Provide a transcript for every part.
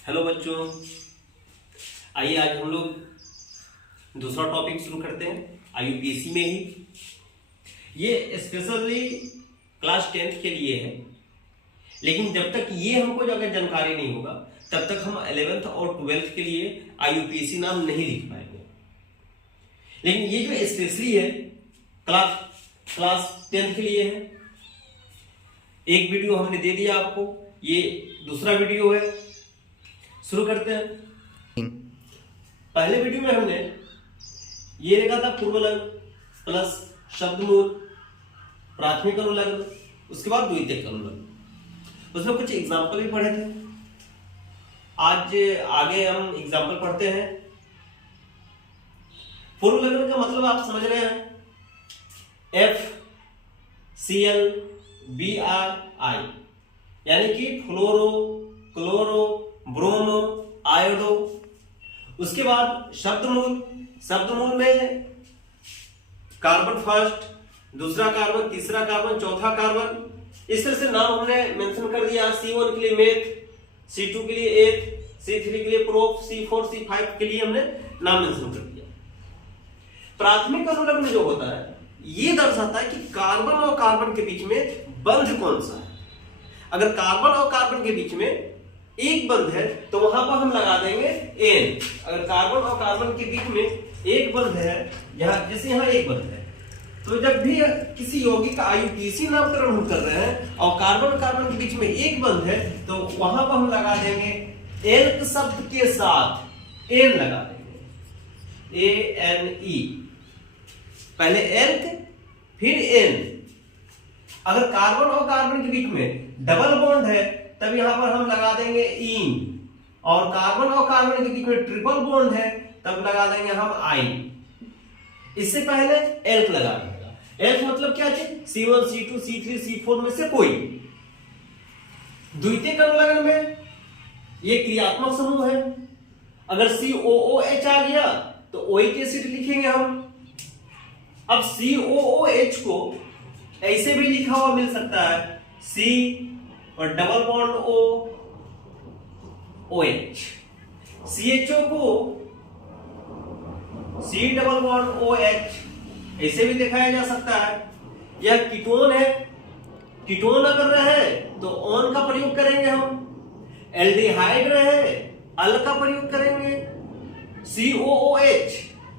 Hello बच्चों, आइए आज हम लोग दूसरा टॉपिक शुरू करते हैं आईयूपीएससी में ही। ये स्पेशली क्लास 10th के लिए है, लेकिन जब तक ये हमको अगर जानकारी नहीं होगा तब तक हम 11th और 12th के लिए आईयूपीएससी नाम नहीं लिख पाएंगे। लेकिन ये जो स्पेशली है क्लास 10th के लिए है। एक वीडियो हमने दे दिया आपको, ये दूसरा वीडियो है। शुरू करते हैं। पहले वीडियो में हमने ये लिखा था पूर्वलग्न प्लस शब्दमूल प्राथमिक अनुलग्न, उसके बाद द्वितीयक अनुलग्न। उसमें कुछ एग्जाम्पल भी पढ़े थे। आज आगे हम एग्जाम्पल पढ़ते हैं। पूर्वलग्न का मतलब आप समझ रहे हैं, FCl Br I, यानी कि फ्लोरो, क्लोरो, ब्रोमो, आयोडो। उसके बाद शब्दमूल में कार्बन फर्स्ट, दूसरा कार्बन, तीसरा कार्बन, चौथा कार्बन। इस तरह से नाम हमने मेंशन कर दिया। C1 के लिए मेथ, C2 के लिए एथ, C3 के लिए प्रोप, C4 C5 के लिए हमने नाम मेंशन कर दिया। प्राथमिक अनुलग्न जो होता है ये दर्शाता है कि कार्बन और कार्बन के बीच में बंध कौन सा है। अगर कार्बन और कार्बन के बीच में एक बंध है तो वहां पर हम लगा देंगे एन। अगर कार्बन और कार्बन के बीच में एक बंध है, जैसे यहाँ एक बंध है, तो जब भी किसी यौगिक का आईयूपीएससी नामकरण हम कर रहे हैं और कार्बन कार्बन के बीच में एक बंध है तो वहां पर हम लगा देंगे एल्क शब्द के साथ एन लगा देंगे, ANE। पहले एल्क फिर एन। अगर कार्बन और कार्बन के बीच में डबल बॉन्ड है तब यहां पर हम लगा देंगे इन, और कार्बन और कार्बन के बीच में ट्रिपल बॉन्ड है तब लगा देंगे हम आई। इससे पहले एल्क लगा देगा। एल्क मतलब क्या है? C1 C2 C3 C4 में से कोई। द्वितीयक अनुलग्न में ये क्रियात्मक समूह है। अगर COOH आ गया तो ओइक एसिड लिखेंगे हम। अब COOH को ऐसे भी लिखा हुआ मिल सकता है, C और डबल बॉन्ड OH। CHO को C डबल बॉन्ड OH ऐसे भी दिखाया जा सकता है। यह कीटोन है। कीटोन अगर रहे तो ऑन का प्रयोग करेंगे हम। एल्डिहाइड रहे अल का प्रयोग करेंगे। COOH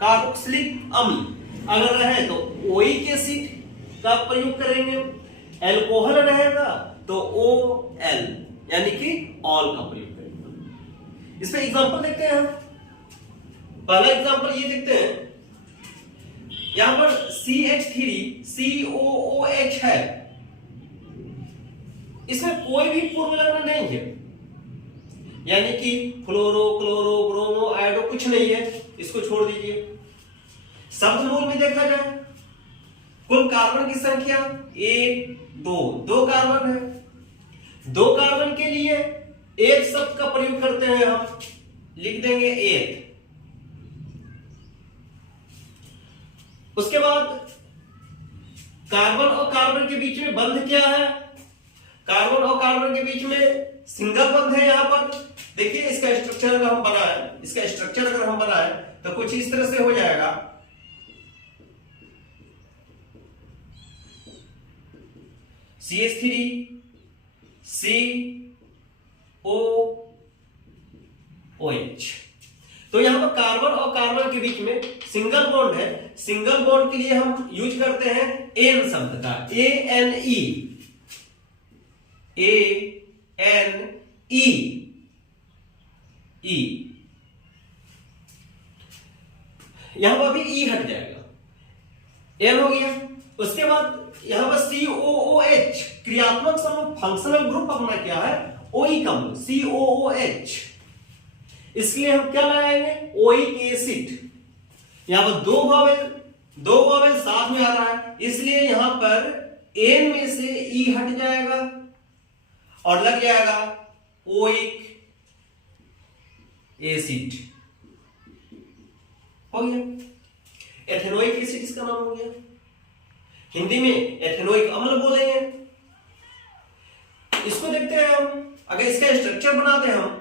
कार्बोक्सिलिक अम्ल अगर रहे तो ओइक एसिड का प्रयोग करेंगे। एल्कोहल रहेगा तो OL यानी कि ऑल का प्रयोग करेंगे। इसमें एग्जांपल देखते हैं हम। पहला एग्जांपल ये देखते हैं, यहां पर CH3COOH है। इसमें कोई भी पूर्वलग्न नहीं है, यानी कि फ्लोरो, क्लोरो, ब्रोमो, आयोडो कुछ नहीं है। इसको छोड़ दीजिए। शब्दमूल में देखा जाए कुल कार्बन की संख्या 1 2 कार्बन है। 2 कार्बन के लिए एक शब्द का प्रयोग करते हैं हम, लिख देंगे एक। उसके बाद कार्बन और कार्बन के बीच में बंध क्या है? कार्बन और कार्बन के बीच में सिंगल बंध है। यहां पर देखिए, इसका स्ट्रक्चर अगर हम बनाए तो कुछ इस तरह से हो जाएगा। CH3 COOH। तो यहां पर कार्बन और कार्बन के बीच में सिंगल बॉन्ड है। सिंगल बॉन्ड के लिए हम यूज करते हैं एन शब्द का, ANE। यहां पर भी E हट जाएगा, N हो गया। उसके बाद यहां पर COOH क्रियात्मक समूह, फंक्शनल ग्रुप अपना क्या है? ओइक अम्ल, COOH। इसलिए हम क्या लगाएंगे? Oic acid. यहां पर दो वावेल साथ में आ रहा है, इसलिए यहां पर N में से E हट जाएगा और लग जाएगा ओइक एसिड। हो गया। एथेनोइक एसिड इसका नाम हो गया। हिंदी में एथेनोइक अम्ल बोलेंगे। इसको देखते हैं हम। अगर इसका स्ट्रक्चर बनाते हैं हम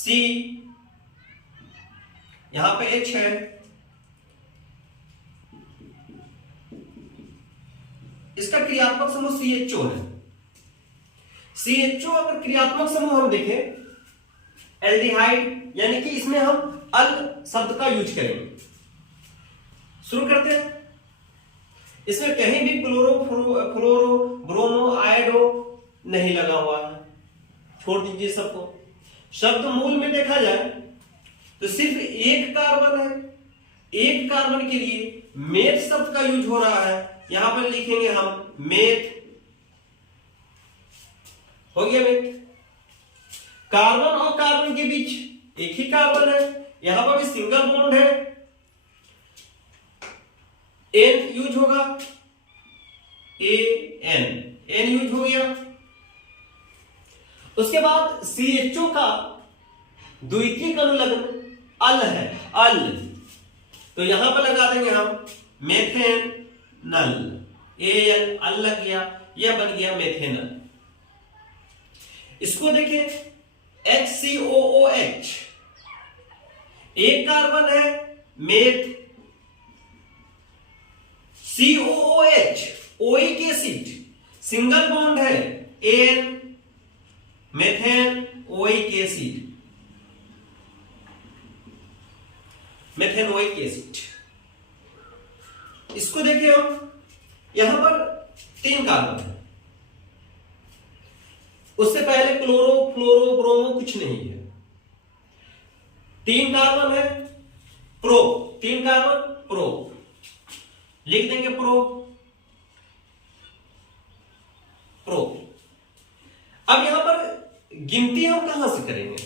C, यहां पे H है, इसका क्रियात्मक समूह CHO है। CHO अगर क्रियात्मक समूह हम देखें एल्डिहाइड, यानी कि इसमें हम अल शब्द का यूज करेंगे। शुरू करते हैं। इसमें कहीं भी क्लोरो, फ्लोरो, ब्रोमो, आयोडो नहीं लगा हुआ है, छोड़ दीजिए सबको। शब्द मूल में देखा जाए तो सिर्फ एक कार्बन है, एक कार्बन के लिए मेथ शब्द का यूज हो रहा है। यहां पर लिखेंगे हम मेथ, हो गया मेथ। कार्बन और कार्बन के बीच एक ही कार्बन है, यहां पर भी सिंगल बॉन्ड है, एन यूज होगा, एन यूज हो गया। उसके बाद CHO का द्वितीयक अनुलग्न अल है, अल, तो यहां पर लगा देंगे हम मेथेनल, एल, अल लग गया, यह बन गया मेथेनल। इसको देखें HCOOH, एक कार्बन है, meth, COOH, oic acid, single bond है, ane, methane, oic acid, methanoic acid. इसको देखिए हम, यहां पर 3 कार्बन है, उससे पहले क्लोरो, फ्लोरो, ब्रोमो कुछ नहीं है। 3 कार्बन है, प्रो, 3 कार्बन, प्रो, लिख देंगे प्रो, प्रो। अब यहां पर गिनती हम कहां से करेंगे?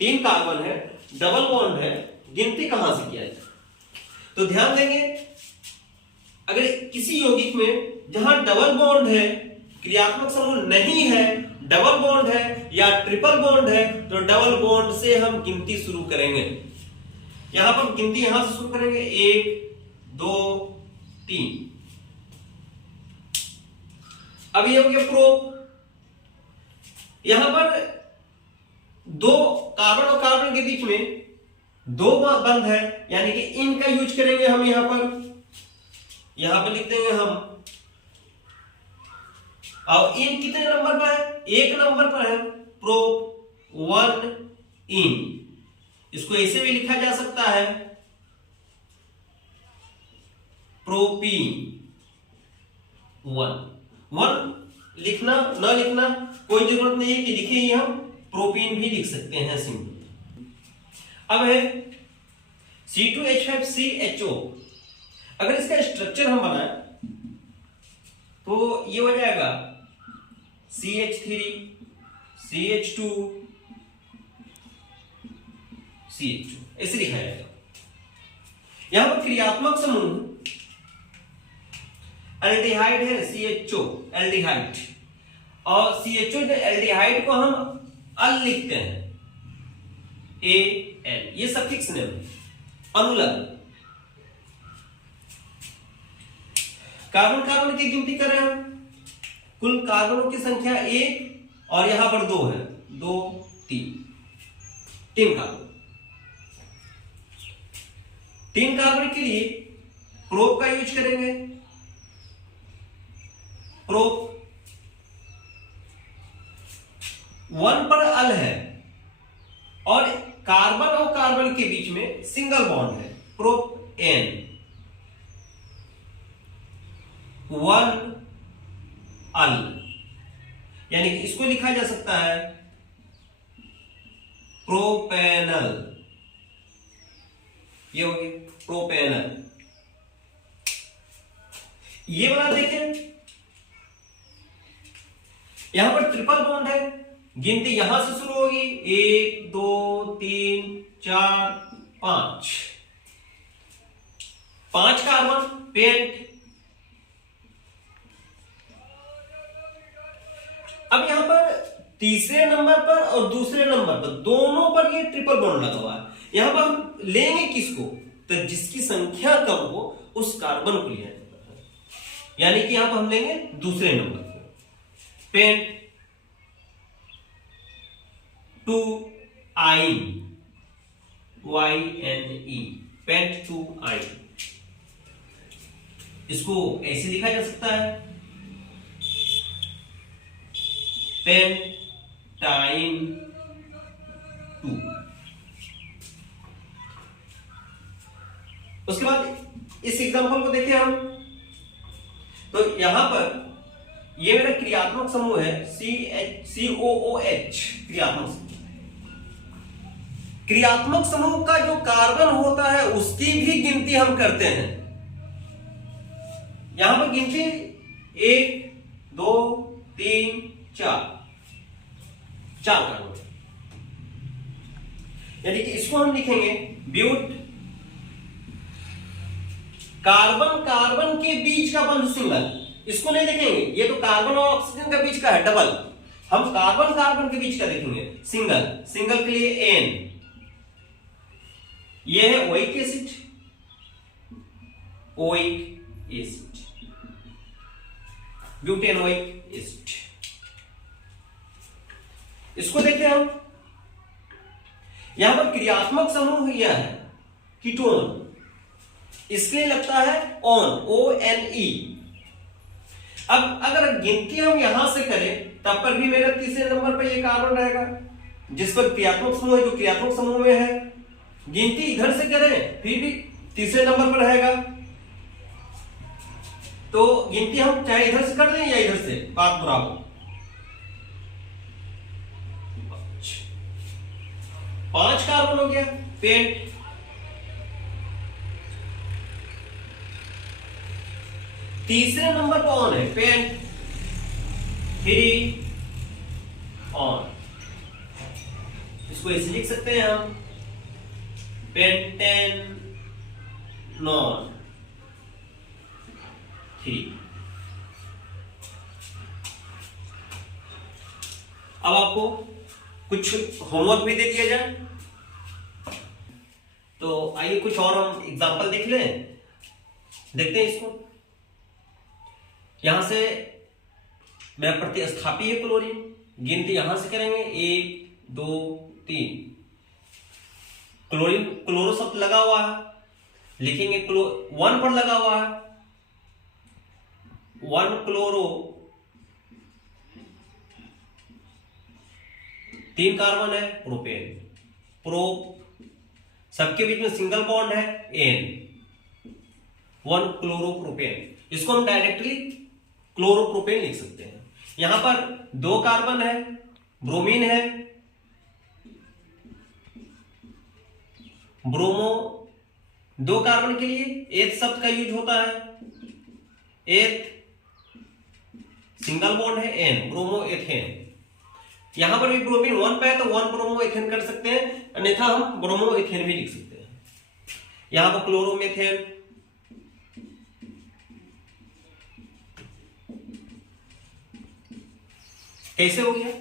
3 कार्बन है, डबल बॉन्ड है, गिनती कहां से किया जाए? तो ध्यान देंगे, अगर किसी यौगिक में जहां डबल बॉन्ड है, क्रियात्मक समूह नहीं है, डबल बॉन्ड है या ट्रिपल बॉन्ड है, तो डबल बॉन्ड से हम गिनती शुरू करेंगे। यहां पर गिनती यहां से शुरू करेंगे, 1 2 3। अब ये हो गया प्रो। यहां पर 2 कार्बन और कार्बन के बीच में 2 बंध है, यानी कि इनका यूज करेंगे हम। यहां पर लिख देंगे हम, और इन कितने नंबर पर है? 1 नंबर पर है, प्रो 1 इन। इसको ऐसे भी लिखा जा सकता है, प्रोपीन 1 लिखना न लिखना कोई जरूरत नहीं है कि लिखे ही, हम प्रोपीन भी लिख सकते हैं सिंपल। अब है C2H5CHO। अगर इसका स्ट्रक्चर हम बनाए तो ये हो जाएगा CH3 CH2 CH2, ऐसे लिखा जाएगा। यहां पर क्रियात्मक समूह एल्डिहाइड है, CHO एल्डिहाइड, और CHO एल्डिहाइड को हम अल लिखते हैं, AL, ये सफिक्स नेम है, अनुलग्न। कार्बन कार्बन की गिनती करें हम, कुल कार्बनों की संख्या 1 और यहां पर 2 है, 2 3 कार्बन। 3 कार्बन के लिए प्रोप का यूज करेंगे, प्रोप 1 पर अल है और कार्बन और कार्बन के बीच में सिंगल बॉन्ड है, प्रोप N 1 अल, यानी कि इसको लिखा जा सकता है प्रोपेनल। ये हो गया प्रोपेनल। ये वाला देखें, यहां पर ट्रिपल बॉन्ड है, गिनती यहां से शुरू होगी, 1 2 3 4 5 कार्बन, पेंट। अब यहां पर तीसरे नंबर पर और दूसरे नंबर पर, दोनों पर ये ट्रिपल बॉन्ड लगा हुआ है। यहां पर हम लेंगे किसको? तो जिसकी संख्या कम हो उस कार्बन को लिया जाता है, यानी कि यहां पर हम लेंगे दूसरे नंबर को, पेंट 2 आइन, YNE, पेंट टू आइन। इसको ऐसे लिखा जा सकता है, पेंटाइन टू। उसके बाद इस एग्जांपल को देखें हम, तो यहां पर ये मेरा क्रियात्मक समूह है, COOH क्रियात्मक समूह। क्रियात्मक समूह का जो कार्बन होता है उसकी भी गिनती हम करते हैं। यहां पर गिनती 1 2 3 4 कार्बन, यानी कि इसको हम लिखेंगे ब्यूट। कार्बन कार्बन के बीच का बंध सिंगल, इसको नहीं देखेंगे, ये तो कार्बन और ऑक्सीजन के बीच का है डबल। हम कार्बन कार्बन के बीच का देखेंगे सिंगल। सिंगल के लिए N, ये है oic acid, oic acid, butanoic acid. इसको देखें हम, यहां पर क्रियात्मक समूह यह है कीटोन, इसलिए लगता है ON, ONE। अब अगर गिनती हम यहां से करें तब पर भी मेरा तीसरे नंबर पर ये कार्बन रहेगा, जिस पर क्रियात्मक समूह है, जो क्रियात्मक समूह में है। गिनती इधर से करें फिर भी तीसरे नंबर पर रहेगा। तो गिनती हम चाहे इधर से कर दें या इधर से, बात बराबर। 5 कार्बन हो गया, पेंट। तीसरे नंबर पर ऑन है, पेंट 3 ऑन। इसको ऐसे लिख सकते हैं हम, पेंटेन नॉन 3। अब आपको कुछ होमवर्क भी दे दिया जाए, तो आइए कुछ और हम एग्जांपल देख लें। देखते हैं इसको। यहां से मैं प्रतिस्थापी है क्लोरीन, गिनती यहां से करेंगे 1 2 3। क्लोरीन क्लोरो शब्द लगा हुआ है, लिखेंगे 1 पर लगा हुआ है, 1 क्लोरो, 3 कार्बन है, प्रोपेन, प्रो, सबके बीच में सिंगल बॉन्ड है N, 1 क्लोरोप्रोपेन। इसको हम डायरेक्टली क्लोरोप्रोपेन लिख सकते हैं। यहां पर 2 कार्बन है, ब्रोमीन है, ब्रोमो। 2 कार्बन के लिए एथ शब्द का यूज होता है, एथ, सिंगल बॉन्ड है N, ब्रोमो एथेन। यहां पर भी ब्रोमीन 1 पे है तो 1 ब्रोमो एथेन कर सकते हैं, अन्यथा हम ब्रोमो एथेन भी लिख सकते हैं। यहां पर क्लोरोमेथेन, कैसे हो गया?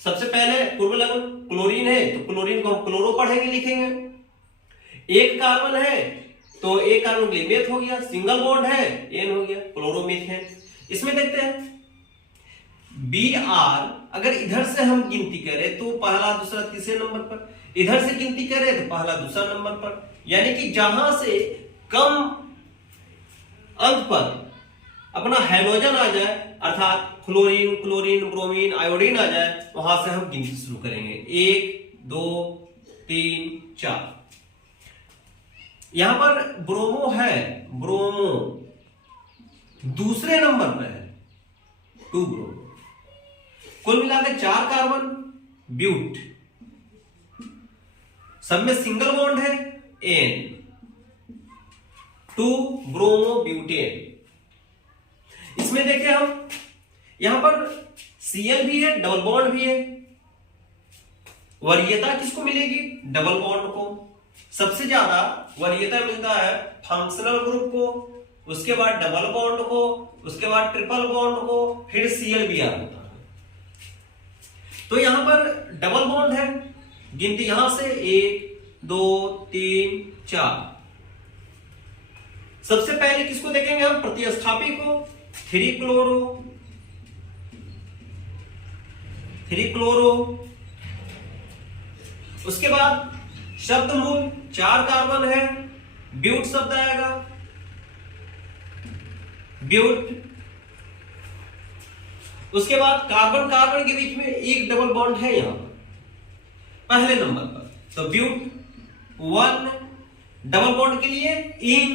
सबसे पहले पूर्व लगन क्लोरीन है तो क्लोरीन को हम क्लोरो पढ़ेंगे, लिखेंगे। 1 कार्बन है तो 1 कार्बन के लिए मेथ हो गया, सिंगल बॉन्ड है N हो गया, क्लोरोमेथेन। इसमें देखते हैं Br, अगर इधर से हम गिनती करें तो पहला दूसरा तीसरे नंबर पर, इधर से गिनती करें तो पहला दूसरा नंबर पर, यानी कि जहां से कम अंक पर अपना हाइड्रोजन आ जाए, अर्थात फ्लोरीन, क्लोरीन, ब्रोमीन, आयोडीन आ जाए, वहां से हम गिनती शुरू करेंगे 1 2 3 4। यहां पर ब्रोमो है, ब्रोमो दूसरे नंबर पर है, 2 ब्रोमो। कुल मिलाकर 4 कार्बन, ब्यूट, सब में सिंगल बॉन्ड है N, 2 ब्रोमो ब्यूटेन। इसमें देखिए हम यहां पर Cl भी है, डबल बॉन्ड भी है। वरीयता किसको मिलेगी? डबल बॉन्ड को। सबसे ज्यादा वरीयता मिलता है फंक्शनल ग्रुप को, उसके बाद डबल बॉन्ड को, उसके बाद ट्रिपल बॉन्ड को, फिर Cl भी आता है। तो यहां पर डबल बॉन्ड है, गिनती यहां से 1 2 3 4। सबसे पहले किसको देखेंगे हम? प्रतिस्थापी को, 3 क्लोरो, 3 क्लोरो, उसके बाद शब्द मूल 4 कार्बन है, ब्यूट शब्द आएगा, ब्यूट। उसके बाद कार्बन कार्बन के बीच में एक डबल बॉन्ड है यहां पर पहले नंबर पर, तो ब्यूट 1, डबल बॉन्ड के लिए इन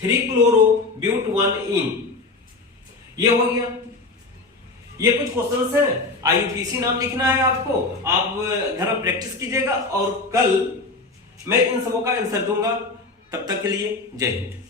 3 क्लोरो ब्यूट 1 इन, ये हो गया। ये कुछ क्वेश्चंस हैं, आईयूपीसी नाम लिखना है आपको, आप घर में प्रैक्टिस कीजिएगा और कल मैं इन सबों का आंसर दूंगा। तब तक के लिए जय हिंद।